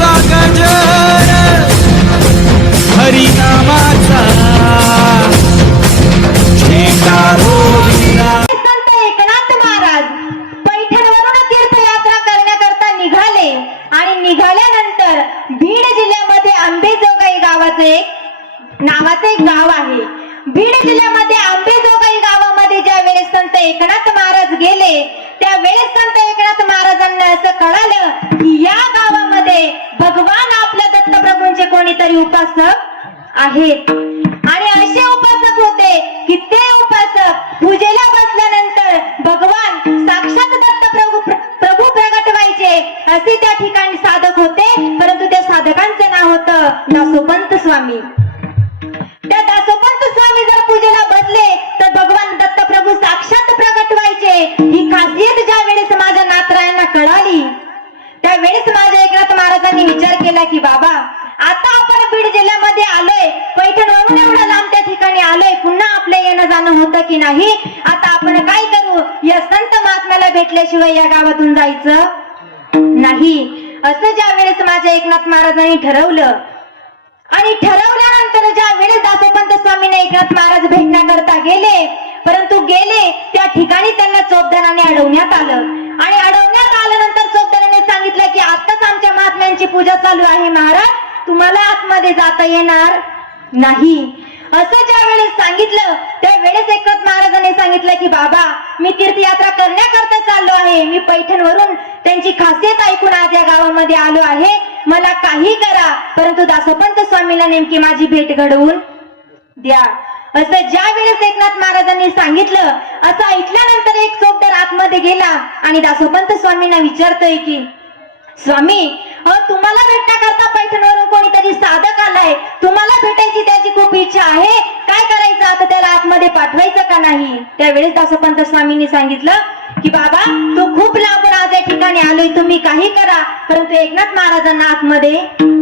नामाचा गजर हरिनामाचा झेंडा संत एकनाथ महाराज पैठणवरून तीर्थयात्रा करण्याकरता निघाले आणि निघाल्यानंतर बीड जिल्ह्यामध्ये आंबेजोगाई गावाचे एक एक गाव आहे. बीड जिल्ह्यामध्ये आंबेजोगाई गावामध्ये ज्या वेळेस संत एकनाथ महाराज गेले त्यावेळेस संत एकनाथ महाराजांना असं कळालं की या गावामध्ये भगवान आपल्या दत्तप्रभूंचे कोणीतरी उपासक आहेत. आणि असे उपासक होते की ते उपासक पूजेला बसल्यानंतर भगवान साक्षात दत्त प्रभू प्रभू प्रगट व्हायचे असे त्या ठिकाणी साधक होते परंतु त्या साधकांचं नाव होतं दासोपंत स्वामी. त्या दासोपंत स्वामी जर पूजेला बसले तर भगवान दत्त प्रभू साक्षात प्रगट व्हायचे ही खासियत ज्या वेळेस माझ्या नातरायांना कळाली त्यावेळेस माझ्या एकनाथ महाराजांनी विचार केला की बाबा आता आपण बीड जिल्ह्यामध्ये आलोय. पैठणवरून एवढं लांब त्या ठिकाणी आलोय. पुन्हा आपलं येणं जाणं होतं की नाही? आता आपण काय करू? या संत महात्म्याला भेटल्याशिवाय या गावातून जायचं नाही. असं ज्या वेळेस माझ्या एकनाथ महाराजांनी ठरवलं आणि ठरवल्यानंतर ज्या वेळेस दासोपंत स्वामीने एकनाथ महाराज भेटण्याकरता गेले परंतु गेले त्या ठिकाणी त्यांना चोपदाराने अडवण्यात आलं. आणि अडवण्यात आल्यानंतर चोपदाराने सांगितलं की आताच आमच्या महात्म्यांची पूजा चालू आहे महाराज. तुम्हाला आतमध्ये जाता येणार नाही. असं ज्या वेळेस सांगितलं त्या वेळेस एकनाथ महाराजांनी सांगितलं की बाबा मी तीर्थयात्रा करण्याकरता चाललो आहे. मी पैठणवरून त्यांची खासियत ऐकून आज या गावामध्ये आलो आहे. मला काही करा. परंतु दासोपंत स्वामीला नेमकी माझी भेट घडवून द्या. असं ज्या वेळेस एकनाथ महाराजांनी सांगितलं असं ऐकल्यानंतर एक चोपदार आतमध्ये गेला आणि दासोपंत स्वामींना विचारतोय की स्वामी तुम्हाला भेटण्याकरता पैठणवरून कोणीतरी साधक आलाय. तुम्हाला भेटायची त्याची खूप इच्छा आहे. काय करायचं? आता त्याला आतमध्ये पाठवायचं का नाही? त्यावेळेस दासोपंत स्वामींनी सांगितलं की बाबा तू खूप लांबून आज या ठिकाणी आलोय. तुम्ही काही करा. परंतु एकनाथ महाराजांना आतमध्ये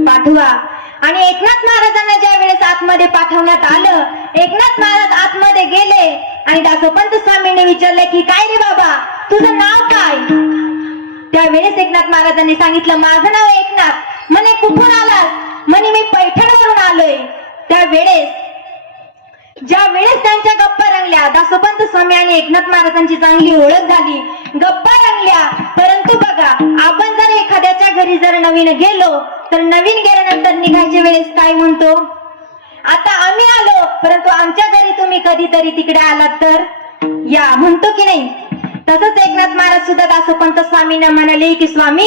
पाठवा. आणि एकनाथ महाराजांना ज्या वेळेस आतमध्ये पाठवण्यात आलं एकनाथ महाराज आतमध्ये गेले आणि दासोपंत स्वामींनी विचारलं की काय रे बाबा तुझं नाव काय? त्यावेळेस एकनाथ महाराजांनी सांगितलं माझं नाव एकनाथ. म्हणे कुठून आलास? म्हणे मी पैठणवरून आलोय. त्यावेळेस ज्या वेळेस त्यांच्या गप्पा रंगल्या दासोपंत स्वामी आणि एकनाथ महाराजांची चांगली ओळख झाली. गप्पा रंगल्या परंतु बघा आपण जर एखाद्याच्या घरी जर नवीन गेलो तर नवीन गेल्यानंतर निघायच्या वेळेस काय म्हणतो? आता आम्ही आलो परंतु आमच्या घरी तुम्ही कधीतरी तिकडे आलात तर? या म्हणतो की नाही? तसंच एकनाथ महाराज सुद्धा दासोपंत स्वामींना म्हणाले की स्वामी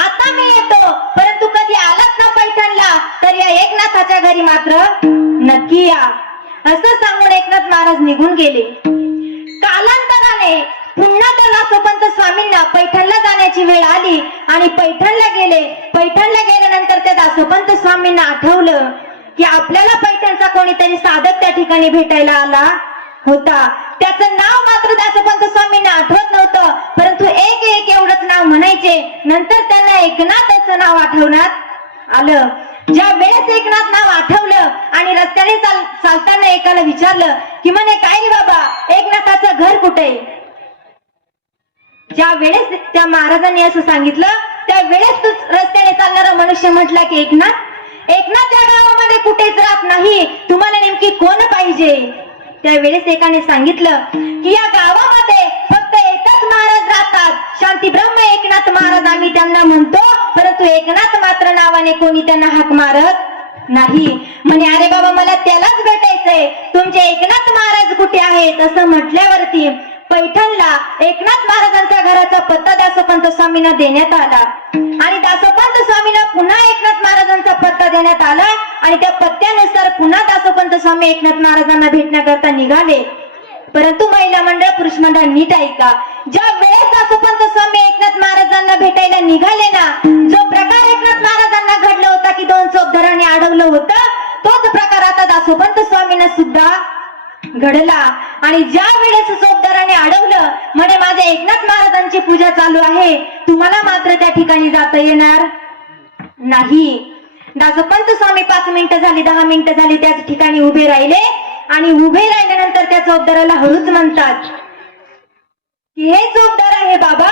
आता मी येतो परंतु कधी आलात ना पैठणला तर या एकनाथाच्या घरी मात्र नक्की या. असं सांगून एकनाथ महाराज निघून गेले. कालांतराने पुन्हा त्या दासोपंत स्वामींना पैठणला जाण्याची वेळ आली आणि पैठणला गेले. पैठणला गेल्यानंतर त्या दासोपंत स्वामींना आठवलं की आपल्याला पैठणचा कोणीतरी साधक त्या ठिकाणी भेटायला आला होता. त्याचं नाव मात्र दासोपंत स्वामींना आठवत नव्हतं. परंतु एक एक एवढंच नाव म्हणायचे. नंतर त्यांना एकनाथ असं नाव आठवण्यात आलं. ज्या वेळेस एकनाथ नाव आठवलं आणि रस्त्याने चाल चालताना एकाला विचारलं की म्हणे काय रे बाबा एकनाथाचं घर कुठे ज्या वेळेस त्या महाराजांनी असं सांगितलं त्या वेळेस तू रस्त्याने चालणारा मनुष्य म्हटला की एकनाथ एकनाथ त्या गावामध्ये कुठेच राहत नाही. तुम्हाला नेमकी कोण पाहिजे? त्यावेळेस एकाने सांगितलं की या गावामध्ये फक्त एकच महाराज राहतात. शांती ब्रह्म एकनाथ महाराज आम्ही त्यांना म्हणतो परंतु एकनाथ मात्र नावाने कोणी त्यांना हाक मारत नाही. म्हणे अरे बाबा मला त्यालाच भेटायचंय. तुमचे एकनाथ महाराज कुठे आहेत? असं म्हटल्यावरती पैठणला एकनाथ महाराजांच्या घराचा पत्ता दासोपंत स्वामींना देण्यात आला. आणि दासोपंत स्वामींना पुन्हा एकनाथ महाराजांचा पत्ता देण्यात आला आणि त्या पत्त्यानुसार पुन्हा एकनाथ महाराजांना भेटण्याकरता निघाले. परंतु महिला मंडळ पुरुष मंडळ नीट ऐका. ज्या वेळेस दासोपंत स्वामी एकनाथ महाराजांना भेटायला निघाले ना जो प्रकार एकनाथ महाराजांना घडला होता की दोन चोपधरांनी अडवलं होतं तोच प्रकार आता दासोपंत स्वामींना सुद्धा घडला. आणि ज्या वेळेस सोबदाराने अडवलं म्हणे माझ्या एकनाथ महाराजांची पूजा चालू आहे. तुम्हाला मात्र त्या ठिकाणी जाता येणार नाही. दासोपंत स्वामी पाच मिनिटं झाली दहा मिनिटं झाली त्याच ठिकाणी उभे राहिले. आणि उभे राहिल्यानंतर त्या चोपदाराला हळूच म्हणतात की हे चोपदार आहे बाबा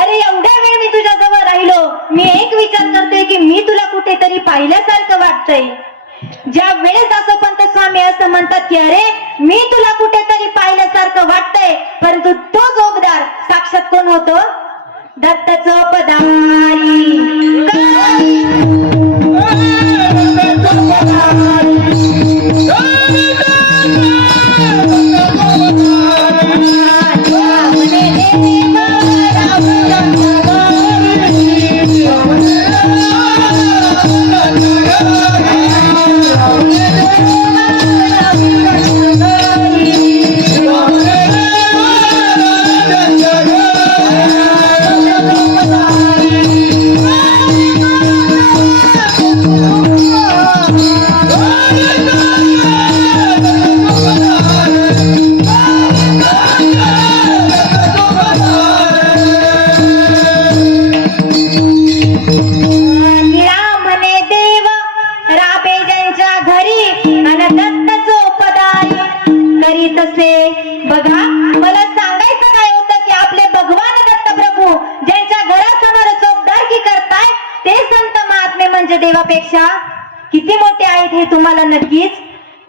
अरे एवढ्या वेळ मी तुझ्याजवळ राहिलो. मी एक विचार करतोय की मी तुला कुठेतरी पाहिल्यासारखं वाटतंय. ज्या वेळेस दासोपंत स्वामी असं म्हणतात की अरे मी तुला कुठेतरी पाहिल्यासारखं वाटतंय परंतु तो जोबदार साक्षात कोण होतो? दत्तचं पदारी ते संत महात्मे म्हणजे देवापेक्षा किती मोठे आहेत हे तुम्हाला नक्कीच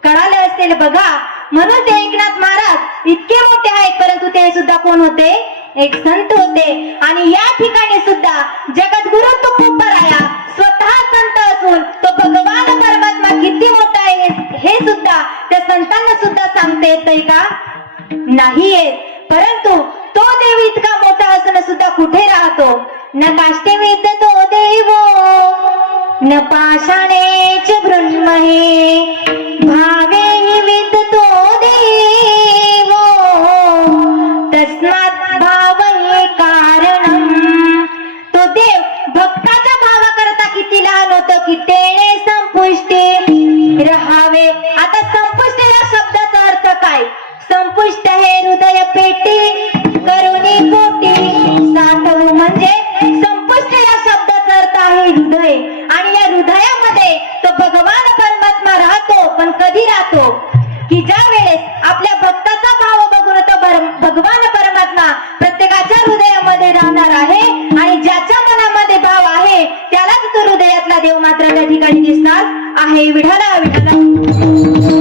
कळालं असेल. बघा म्हणून ते एकनाथ महाराज इतके मोठे आहेत परंतु ते सुद्धा कोण होते? एक संत होते. आणि या ठिकाणी सुद्धा जगद्गुरु तुकोबराया स्वतः संत असून तो भगवान परमात्मा किती मोठा आहे हे- सुद्धा त्या संतांना सुद्धा सांगता येतंय का? नाही येत परंतु तो देव इतका मोठा असून सुद्धा कुठे राहतो न काष्टे तो देव न पाषाणेच बृन्महे भावे राहणार आहे आणि ज्याच्या मनामध्ये भाव आहे त्यालाच तो हृदयातला देव मात्र त्या ठिकाणी दिसणार आहे. विठाला विठाला